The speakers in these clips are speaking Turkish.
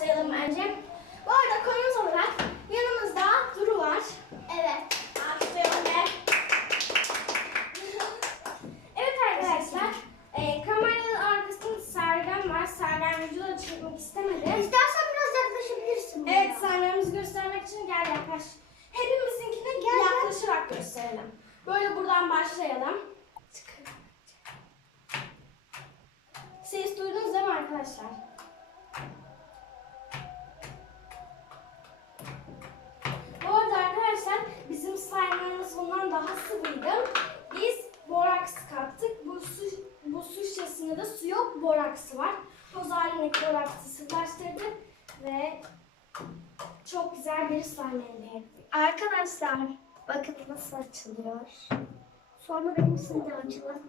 başlayalım bence. Bu arada konumuz olarak yanımızda Duru var. Evet. Ve... evet arkadaşlar. E, kameranın arkasında Sergen var. Sergen videoda çekmek istemedi. İstersen biraz yaklaşabilirsin. bana. Evet sahnemizi göstermek için gel yaklaş. Hepimizinkine gel. yaklaşarak gösterelim. Böyle buradan başlayalım. Ses duydunuz değil mi arkadaşlar? Arkadaşlar bizim slime'larımız bundan daha sıvıydı. Biz boraks kattık. Bu su, bu su şişesinde de su yok, boraksı var. Toz halindeki boraksı sıvılaştırdık ve çok güzel bir slime elde ettik. Arkadaşlar bakın nasıl açılıyor. Sonra benimkisini de açalım.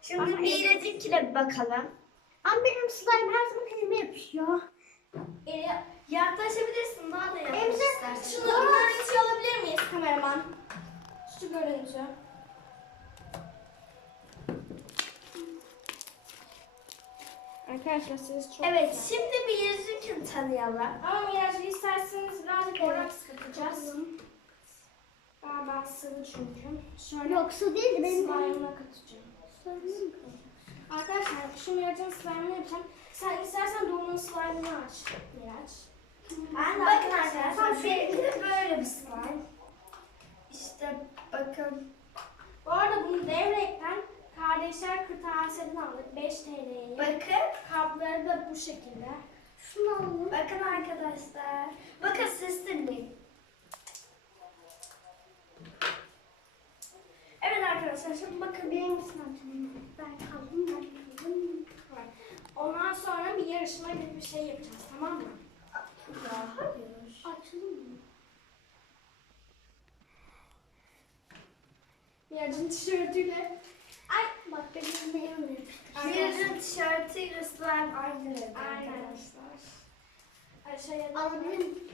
Şimdi bir bakalım. Ama benim slime her zaman elime yapışıyor. Ee, Yaklaşabilirsin daha da yaklaş Emre, istersen. şunu görüntü alabilir miyiz kameraman? Şu görüntü. Arkadaşlar siz çok Evet güzel. şimdi Mirac'ınkini tanıyalım. Ama Miraç isterseniz birazcık boraks katacağız. Galiba sıvı çünkü. Şöyle Yoksa değil de slime'ına katacağım. Arkadaşlar şu Miraç'ın slime'ını yapacağım. Sen istersen Doğu'nun slime'ını aç Miraç. Bakın arkadaşlar arkadaşlar, benimki de böyle bir slime. İşte bakın. Bu arada bunu devrekten kardeşler kırtasiyeden aldık 5 TL'ye. Bakın. Kapları da bu şekilde. Şunu alalım. Bakın arkadaşlar. Bakın siz dinleyin. Evet arkadaşlar şimdi bakın benim sınavım. Ben kaldım ben kaldım. Ondan sonra bir yarışma gibi bir şey yapacağız tamam mı? Ya hayır. Açalım mı? Miraç'ın tişörtüyle. Ay Bak benim de yapıştır. Arkadaşlar. Mirac'ın tişörtüyle slime aynı renk arkadaşlar. Aşağıya Alabilir miyim?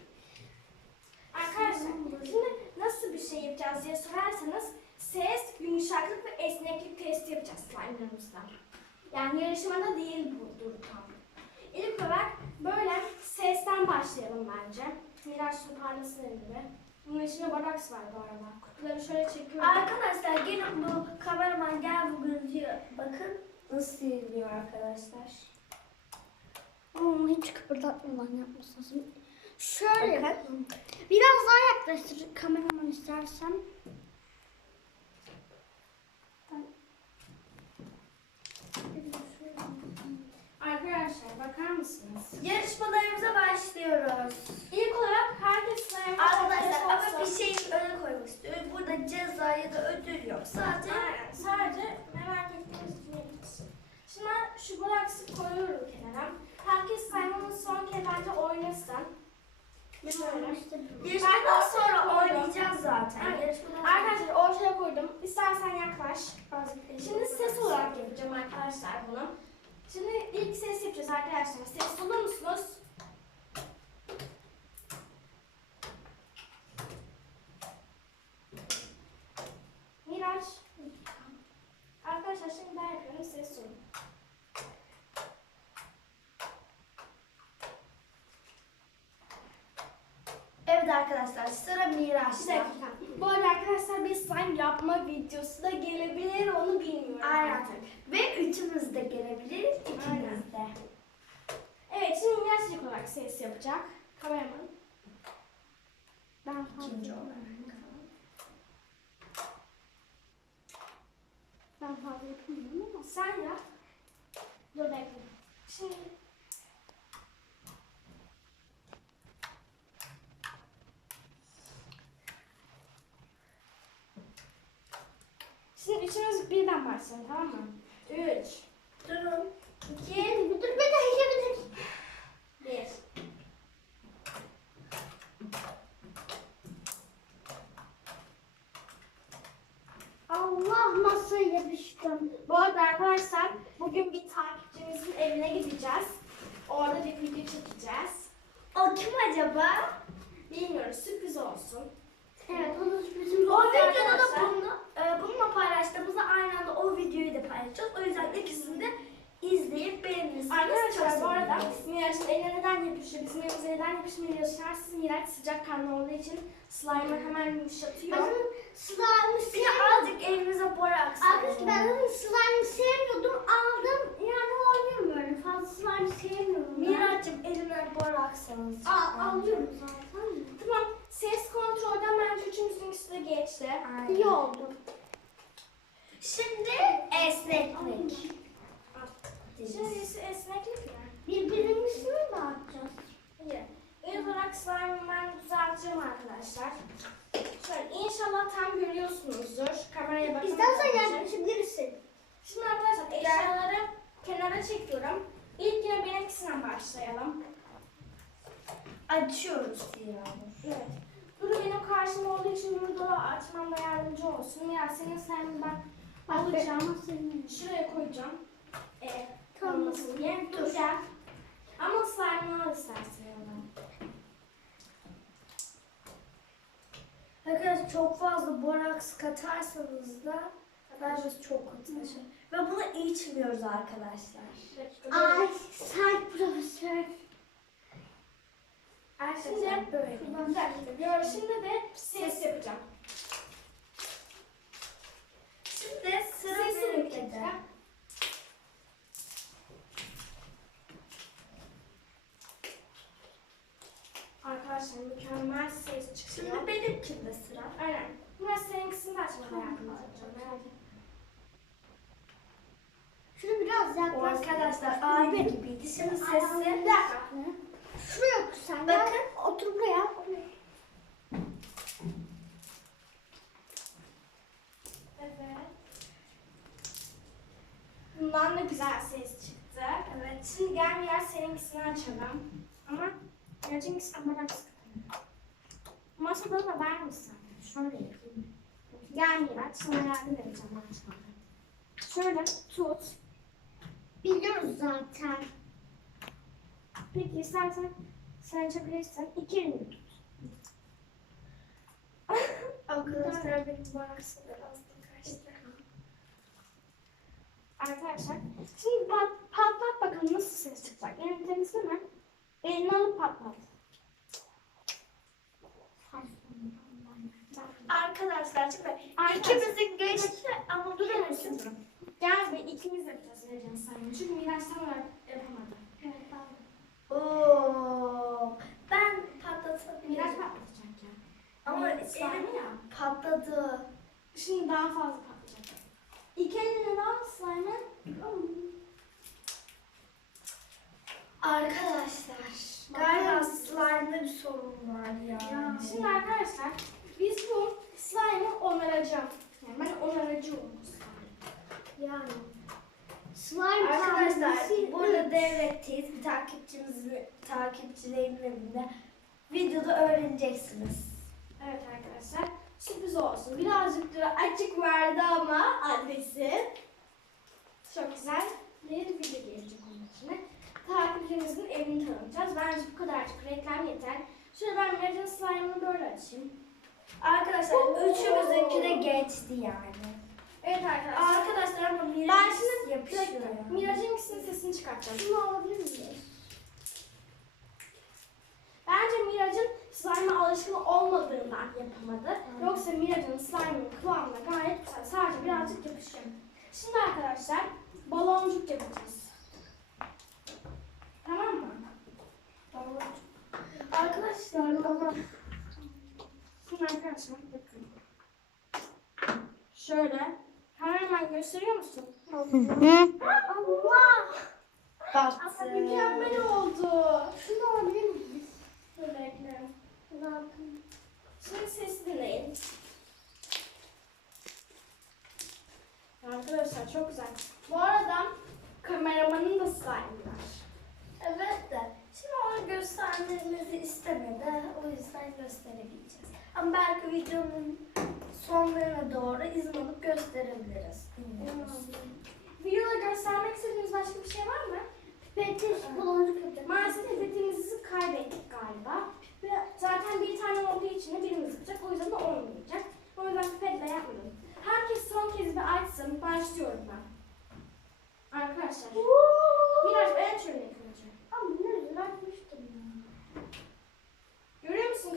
Arkadaşlar şimdi nasıl bir şey yapacağız diye sorarsanız ses, yumuşaklık ve esneklik testi yapacağız slime'larımızda. Yani yarışmada değil bu durum tam. İlk olarak böyle başlayalım bence. Miraç toparlasın elini. Bunun içinde baraks var bu arada. Kutuları şöyle çekiyorum. Arkadaşlar gelin bu kameraman gel bu görüntüyü bakın nasıl seyirliyor arkadaşlar. Ama hiç kıpırdatmadan yapması lazım. Şöyle Bakın. Biraz daha yaklaştır kameraman istersen. Arkadaşlar bakar mısınız? Yarışmalarımıza başlıyoruz. İlk olarak herkes slime Arkadaşlar ama bir şeyin öne koymak istiyorum. Burada ceza ya da ödül yok. Sadece Aynen. Sadece merak ettiğiniz için yapacağız. Şimdi ben şu boraksı koyuyorum kenara. Herkes slime'ını son kez bence oynasın. Yarışmadan sonra oynayacağız zaten. Arkadaşlar ortaya koydum. İstersen yaklaş. Şimdi ses olarak yapacağım arkadaşlar bunu. Şimdi ilk ses yapacağız arkadaşlar. Ses olur musunuz? Miraç. Arkadaşlar şimdi ben yapıyorum. Ses olun. Evet arkadaşlar sıra Bir Miraç'ta. dakika. Bu arada arkadaşlar bir slime yapma videosu da gelebilir. Onu bilmiyorum Aynen. artık. Ve üçümüz de gelebiliriz. ikimiz de. Evet şimdi ilk olarak ses yapacak. Kameraman. Ben fazla, İkinci olarak. ben fazla yapamıyorum ama. Sen yap. Dur bekle. Şimdi Şimdi üçümüz birden başlayalım tamam mı? Üç, Durun. iki, Dur bir dakika bir dakika. bir. Allah masaya düştüm. Bu arada arkadaşlar bugün bir takipçimizin evine gideceğiz. Orada bir video çekeceğiz. O kim acaba? Bilmiyoruz sürpriz olsun. Evet o da sürprizimiz O oldu videoda da arkadaşlar. bunu, e, bununla paylaştığımızda aynı anda o videoyu da paylaşacağız. O yüzden ikisini de izleyip beğenirsiniz. Arkadaşlar bu arada. Miraç'ın eline neden yapışıyor? Bizim elimize neden yapışmıyor yaşarsınız. Miraç sıcak kanlı olduğu için slime'ı hemen yumuşatıyor. Ben slime'ı Bir de sevmiyordum. azıcık elimize boraks. Arkadaşlar ben zaten slime'ı sevmiyordum. Aldım. Yani oynuyorum böyle. Fazla slime sevmiyorum. ben. Miraç'cığım eline boraks alın. Al, alıyorum zaten. Tamam. Ses kontrolden bence üçümüzün üstü geçti. İyi oldu. Şimdi esneklik. Şimdi esneklik mi? Birbirimizle mi yapacağız? İyi. İlk olarak slime'ı ben düzelteceğim arkadaşlar. Şöyle inşallah tam görüyorsunuzdur. Kameraya bakın. İstersen yaklaşabilirsin. Şimdi arkadaşlar eşyaları kenara çekiyorum. İlk yine benimkisinden başlayalım. Açıyoruz. Evet. Duru benim karşım olduğu için Duru da açmamda yardımcı olsun. Ya senin sen ben alacağım. senin. Şuraya koyacağım. Ee, Tamam. olmasın diye. Dur gel. Ama slime'ını al istersen yandan. Arkadaşlar çok fazla boraks katarsanız da bence çok kötüleşir. Ve bunu içmiyoruz arkadaşlar. Ay sen profesör. Böyle. bir dakika. Gör, şimdi de ses yapacağım. Şimdi sıra Sesi benimkide. yapacağım. Arkadaşlar mükemmel ses çıkıyor. Şimdi benimkinde sıra. Aynen. Biraz seninkisini de açmaya yardımcı olacağım. Merak etme. Şunu biraz O yaklaş. arkadaşlar aynı gibiydi. Şimdi Bir sesi. dakika. Şuraya otur sen. Gel, Bakın. Otur buraya. Oraya. Evet. Bundan da güzel ses çıktı. Evet. Şimdi gel biraz seninkisini açalım. Ama Miraç'ınkisi kamera sıkıntı. Masada da var mısın? Şöyle yapayım. Gel Miraç, sana yardım edeceğim ben açmada. Şöyle tut. Biliyoruz zaten. Peki istersen sen açabilirsin. İki elini tut. Arkadaşlar benim biraz da kaçtı. Arkadaşlar şimdi pat, patlat bakalım nasıl ses çıkacak. Elini temizleme. Elini alıp patlat. Arkadaşlar şimdi Arkadaşlar- ikimizin geçti ama durur musun? musun? Gel be ikimiz yapacağız Miraç'ın sayını. Çünkü Miraç tam olarak yapamadı. Oo, ben Miraç patlatabilirim. patlatacak ya. Ama slime elim ya. patladı. Şimdi daha fazla patlayacak. İki eline al slime'ı. Arkadaşlar galiba slime'da bir sorun var ya. Şimdi arkadaşlar biz bu slime'ı onaracağım. Yani ben onaracağım bu slime. Yani. Slime Arkadaşlar burada devletteyiz. Bir takipçimizin takipçilerin evinde videoda öğreneceksiniz. Evet arkadaşlar sürpriz olsun. Birazcık da açık verdi ama adresi. Çok güzel bir video gelecek onun içine. Takipçimizin evini tanıtacağız. Bence bu kadarcık reklam yeter. Şöyle ben Miraç'ın slime'ını böyle açayım. Arkadaşlar üçümüzünki de geçti yani. Evet arkadaşlar. Arkadaşlar ama ben Miraç şimdi yapışıyor dakika. ya. Miraç'ın sesini çıkartacağım. Şunu alabilir miyiz? Bence Miraç'ın slime'a alışkın olmadığından yapamadı. Yoksa Miraç'ın slime'ın kıvamına gayet güzel. Sadece birazcık yapışıyor. Şimdi arkadaşlar baloncuk yapacağız. Tamam mı? Şimdi arkadaşlar bakın. Şöyle. Kameraman gösteriyor musun? Allah! battı. Mükemmel oldu. Şunu alabilir miyiz? Ne yapayım? Şimdi sesi dinleyin. Arkadaşlar çok güzel. Bu arada kameramanın da slime'ı var. Evet göstermemizi istemedi. O yüzden gösteremeyeceğiz. Ama belki videonun sonlarına doğru izin alıp gösterebiliriz. Bilmiyoruz. Videoda göstermek istediğiniz başka bir şey var mı? Pipetli baloncuk yapacağım. Maalesef pipetimizi kaybettik galiba. Ve zaten bir tane olduğu için de birimiz yapacak. O yüzden de olmayacak. O yüzden pipetle yapmadım. Herkes son kez bir açsın. Başlıyorum ben. Arkadaşlar.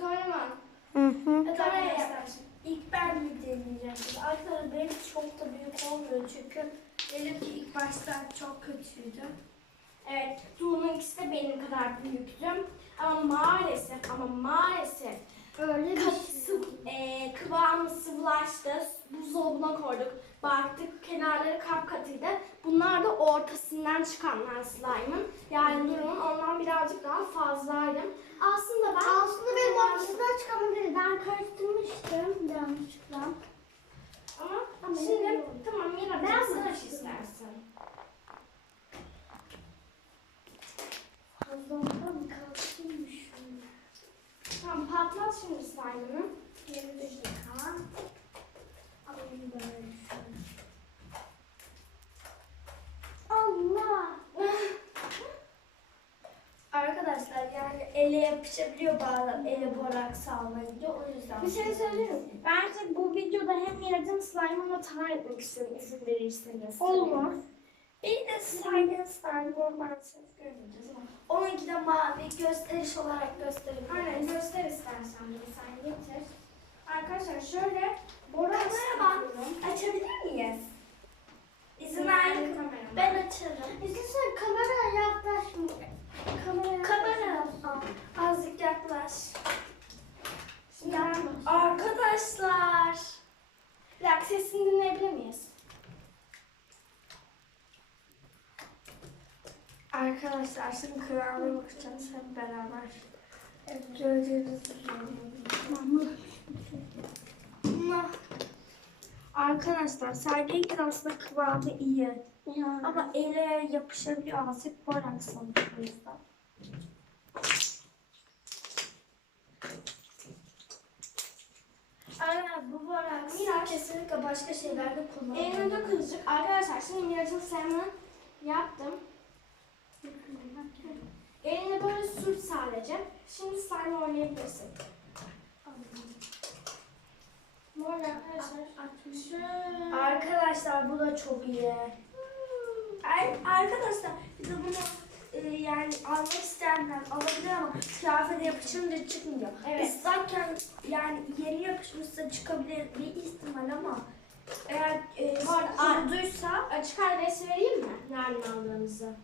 Kahraman. Hı hı. E, tamam. İlk ben mi deneyeceğim? Arkadaşlar benim çok da büyük olmuyor çünkü benimki ilk başta çok kötüydü. Evet, Duğ'un ikisi de benim kadar büyüktü. Ama maalesef, ama maalesef Öyle Kap- şey. sıv, e, kıvamı sıvılaştı. Buzdolabına koyduk. Baktık kenarları kapkatıydı. Bunlar da ortasından çıkanlar slime'ın. Yani durumun ondan birazcık daha fazlaydı. Aslında ben... Aslında benim ortasından çıkamadı. Ben karıştırmıştım yanlışlıkla. Ama Ama şimdi tamam Mira Ben ben mi sıraş açtım? istersen. Fazla oldu mu kalsınmış. Tamam patlat şimdi slime'ını. 20 dakika. Alayım böyle şöyle. Allah! Arkadaşlar yani ele yapışabiliyor bazen ele boraks almayınca o yüzden. Bir şey söyleyeyim mi? Bence bu videoda hem Mirac'ın slime'ını tarif etmek istiyorum izin verirseniz. Olur. Bir de slime slime maalesef görmeyeceğiz ama. Onunki de mavi gösteriş olarak gösterebiliriz. Aynen göster istersen bunu sen getir. Arkadaşlar şöyle boraks Kameraman açabilir miyiz? İzin Ver. Ben açarım. İstersen kameraya yaklaşma. Kamera al. Azıcık yaklaş. Şimdi Ya, arkadaşlar. Bir dakika sesini dinleyebilir miyiz? Arkadaşlar şimdi kıvamına bakacağız hep beraber. Gördüğünüz gibi. Arkadaşlar sergilik aslında kıvamı iyi. Ya. Ama ele yapışabiliyor boraks olmuş o yüzden. Aynen bu boraks Miraç. kesinlikle başka şeylerde kullanılıyor. Elime dökülecek. Arkadaşlar şimdi Mirac'ın slime'ını yaptım. Eline böyle sür sadece. Şimdi slime oynayabilirsin. Bu arkadaşlar. Arkadaşlar bu da çok iyi. Arkadaşlar bir de bunu e, yani almak isteyenler alabilir ama kıyafete yapışınca çıkmıyor. Evet. Islakken yani yeri yapışmışsa çıkabilir bir ihtimal ama eğer e, kuruduysa Açık adresi vereyim mi? Nereden aldığımızı?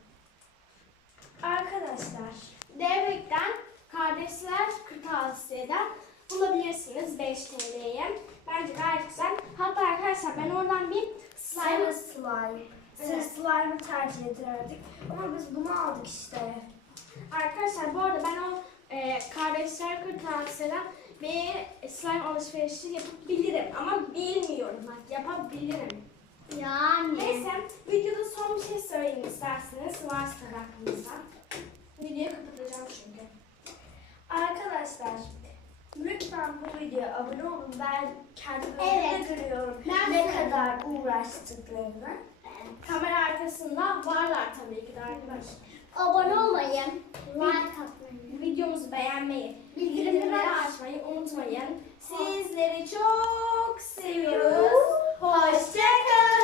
arkadaşlar Devrek'ten Kardeşler Kırtasiye'den bulabilirsiniz 5 TL'ye. Bence gayet güzel. Hatta arkadaşlar ben oradan bir slime slime... Siz slime'ı tercih ederdik. Ama biz bunu aldık işte. Arkadaşlar bu arada ben o e, Kardeşler Kırtasiye'den bir slime alışverişi yapabilirim. Ama bilmiyorum bak yapabilirim. Yani. Neyse videoda son bir şey söyleyeyim isterseniz varsa aklınızda. Videoyu kapatacağım çünkü. Arkadaşlar lütfen bu videoya abone olun. Ben kendimi Evet. görüyorum. Ben ne kadar uğraştıklarını. Kamera arkasında varlar tabii ki de arkadaşlar. Abone olmayı, like atmayı, videomuzu beğenmeyi, bildirimleri açmayı unutmayın. Sizleri çok seviyoruz. Hoşçakalın.